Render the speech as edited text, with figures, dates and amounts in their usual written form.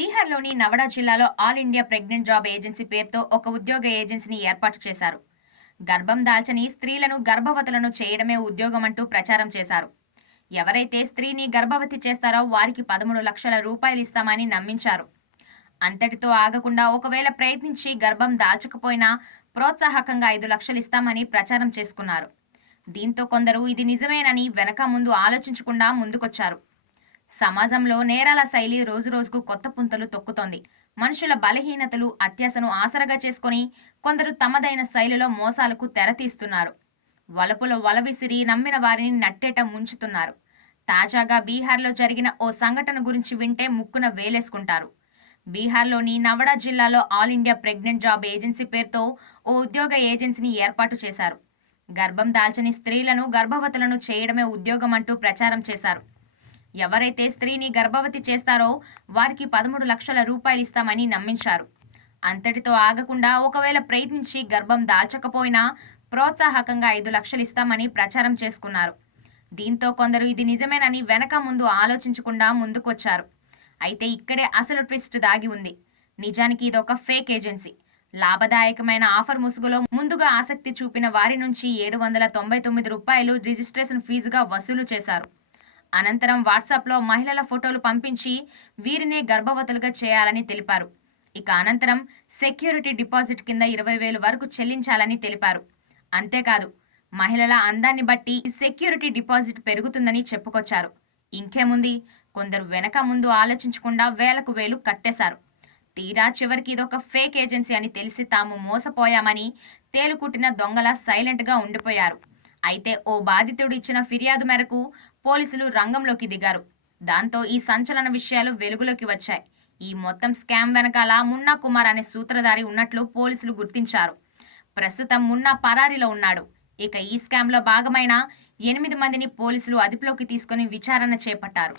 బీహార్‌లోని నవడా జిల్లాలో all India pregnant job agency పేరుతో ఒక ఉద్యోగ ఏజెన్సీని ఏర్పాటు చేశారు. గర్భం దాల్చని స్త్రీలను గర్భవతులను చేయడమే ఉద్యోగమంటూ ప్రచారం చేశారు. ఎవరైతే స్త్రీని గర్భవతి చేస్తారో వారికి 13 లక్షల రూపాయలు ఇస్తామని నమ్మించారు. అంతటితో ఆగకుండా ఒకవేళ ప్రయత్నించి గర్భం దాల్చకపోయినా ప్రోత్సాహకంగా 5 లక్షలు ఇస్తామని ప్రచారం చేసుకున్నారు. దీంతో కొందరు ఇది నిజమేనని వెనక ముందు ఆలోచించకుండా ముందుకొచ్చారు. సమాజంలో నేరాల శైలి రోజురోజుకు కొత్త పుంతలు తొక్కుతోంది. మనుషుల బలహీనతలు, అత్యాశను ఆసరగా చేసుకొని కొందరు తమదైన శైలిలో మోసాలకు తెరతీస్తున్నారు. వలపుల వల విసిరి నమ్మిన వారిని నట్టేట ముంచుతున్నారు. తాజాగా బీహార్లో జరిగిన ఓ సంఘటన గురించి వింటే ముక్కున వేలేసుకుంటారు. బీహార్లోని నవడా జిల్లాలో all India pregnant job agency పేరుతో ఓ ఉద్యోగ ఏజెన్సీని ఏర్పాటు చేశారు. గర్భం దాల్చని స్త్రీలను గర్భవతులను చేయడమే ఉద్యోగమంటూ ప్రచారం చేశారు. ఎవరైతే స్త్రీని గర్భవతి చేస్తారో వారికి 13 లక్షల రూపాయలు ఇస్తామని నమ్మించారు. అంతటితో ఆగకుండా ఒకవేళ ప్రయత్నించి గర్భం దాల్చకపోయినా ప్రోత్సాహకంగా 5 లక్షలు ఇస్తామని ప్రచారం చేసుకున్నారు. దీంతో కొందరు ఇది నిజమేనని వెనక ముందు ఆలోచించకుండా ముందుకొచ్చారు. అయితే ఇక్కడే అసలు ట్విస్ట్ దాగి ఉంది. నిజానికి ఇదొక ఫేక్ ఏజెన్సీ. లాభదాయకమైన ఆఫర్ ముసుగులో ముందుగా ఆసక్తి చూపిన వారి నుంచి 799 రూపాయలు రిజిస్ట్రేషన్ ఫీజుగా వసూలు చేశారు. అనంతరం వాట్సాప్లో మహిళల ఫోటోలు పంపించి వీరినే గర్భవతులుగా చేయాలని తెలిపారు. ఇక అనంతరం సెక్యూరిటీ డిపాజిట్ కింద 20,000 వరకు చెల్లించాలని తెలిపారు. అంతేకాదు, మహిళల అందాన్ని బట్టి సెక్యూరిటీ డిపాజిట్ పెరుగుతుందని చెప్పుకొచ్చారు. ఇంకేముంది, కొందరు వెనక ముందు ఆలోచించకుండా వేలకు వేలు కట్టేశారు. తీరా చివరికి ఇదొక ఫేక్ ఏజెన్సీ అని తెలిసి తాము మోసపోయామని తేలుకుట్టిన దొంగల సైలెంట్గా ఉండిపోయారు. అయితే ఓ బాధితుడు ఇచ్చిన ఫిర్యాదు మేరకు పోలీసులు రంగంలోకి దిగారు. దాంతో ఈ సంచలన విషయాలు వెలుగులోకి వచ్చాయి. ఈ మొత్తం స్కామ్ వెనకాల మున్నా కుమార్ అనే సూత్రధారి ఉన్నట్లు పోలీసులు గుర్తించారు. ప్రస్తుతం మున్నా పరారీలో ఉన్నాడు. ఇక ఈ స్కామ్లో భాగమైన 8 మందిని పోలీసులు అదుపులోకి తీసుకుని విచారణ చేపట్టారు.